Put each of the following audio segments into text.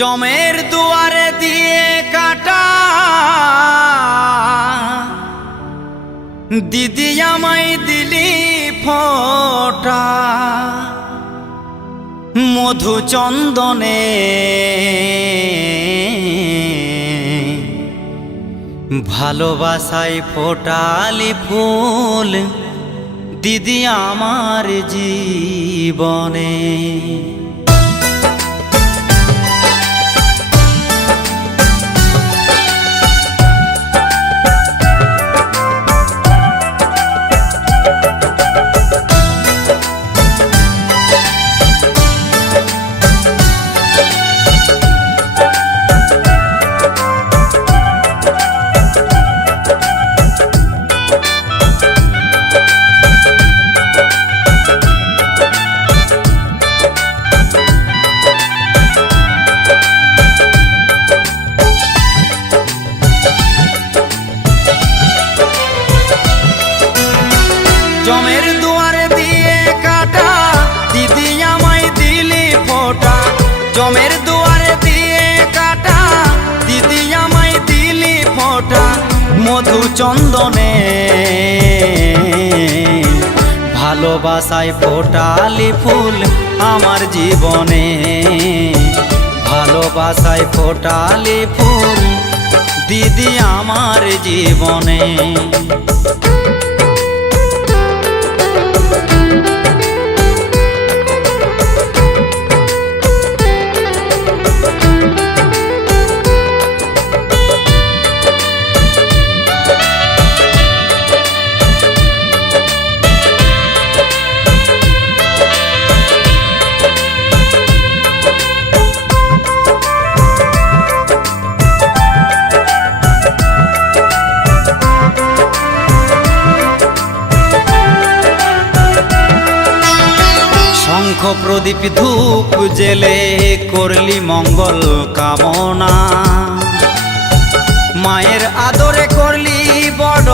জমের দুয়ারে দিয়ে কাটা দিদি আমায় দিলি ফোঁটা মধু চন্দনে ভালোবাসায় ফোটালি ফুল দিদি আমার জীবনে। জমের দুয়ারে দিয়ে কাটা দিদি আমায় দিলি ফোঁটা, জমের দুয়ারে দিয়ে কাটা দিদি আমায় দিলি ফোঁটা মধু চন্দনে ভালোবাসায় ফোটালি ফুল আমার জীবনে, ভালোবাসায় ফোটালি ফুল দিদি আমার জীবনে। শঙ্খ প্রদীপ ধূপ জেলে করলি মঙ্গল কামনা, মায়ের আদরে করলি বড়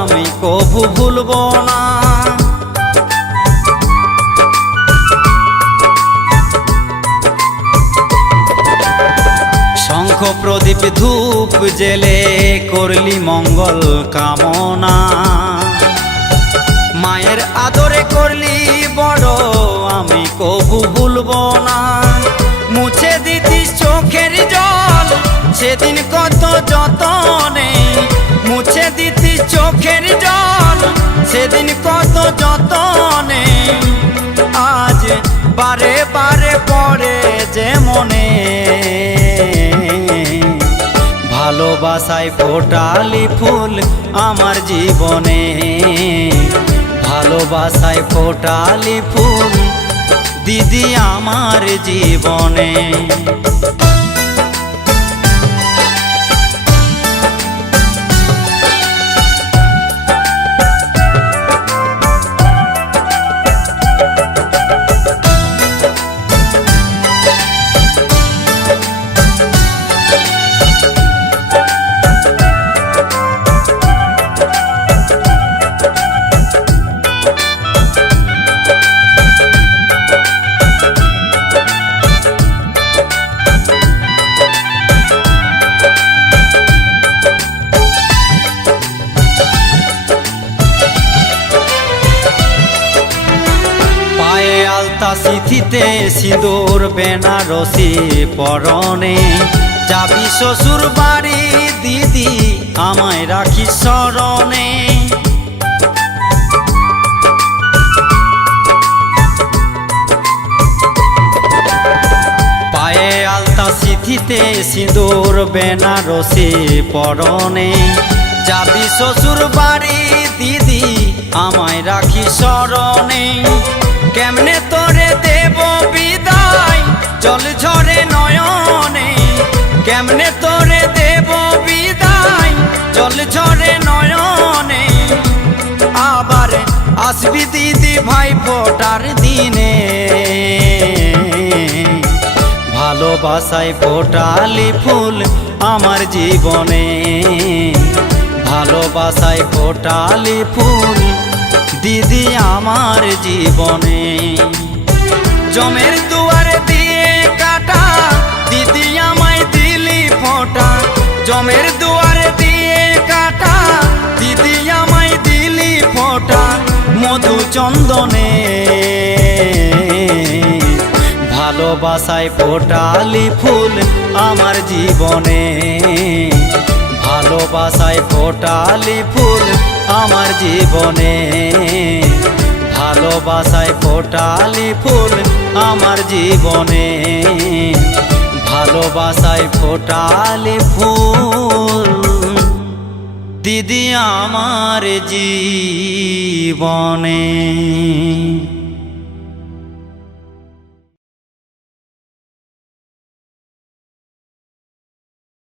আমি কভু ভুলব না। শঙ্খ প্রদীপ ধূপ জেলে করলি মঙ্গল কামনা, মায়ের আদরে করলি বড় আমি কভু ভুলব না। মুছে দিতিস চোখের জল সেদিন কত যতনে, মুছে দিতিস চোখের জল সেদিন কত যতনে, আজ বারে বারে পড়ে যে মনে ভালোবাসায় ফোটালি ফুল আমার জীবনে, ভালোবাসায় ফোটালি ফুল দিদি আমার জীবনে। সিথিতে সিঁদুর বেনারসি পরনে, যাবি শ্বশুর বাড়ি দিদি আমায় রাখি স্মরণে। পায়ে আলতা সিথিতে সিঁদুর বেনারসি পরনে, যাবি শ্বশুর বাড়ি দিদি আমায় রাখি স্মরণে। কেমনে তোরে দেব বিদায় জল ঝরে নয়নে, কেমনে তোরে দেব বিদায় জল ঝরে নয়নে, আবার আসবি দিদি ভাই ফোটার দিনে ভালোবাসায় ফোটালি ফুল আমার জীবনে, ভালোবাসায় ফোটালি ফুল দিদি আমার জীবনে। জমের দুয়ারে দিয়ে কাটা দিদি জমের দুয়ারে দিয়ে কাটা দিদি আমায় দিলি ফোঁটা মধু চন্দনে ভালোবাসায় ফোটালি ফুল আমার জীবনে ভালোবাসায় ফোটালি ফুল আমার জীবনে ভালোবাসায় ফোটালি ফুল আমার জীবনে ভালোবাসায় ফোটালি ফুল দিদি আমার জীবনে।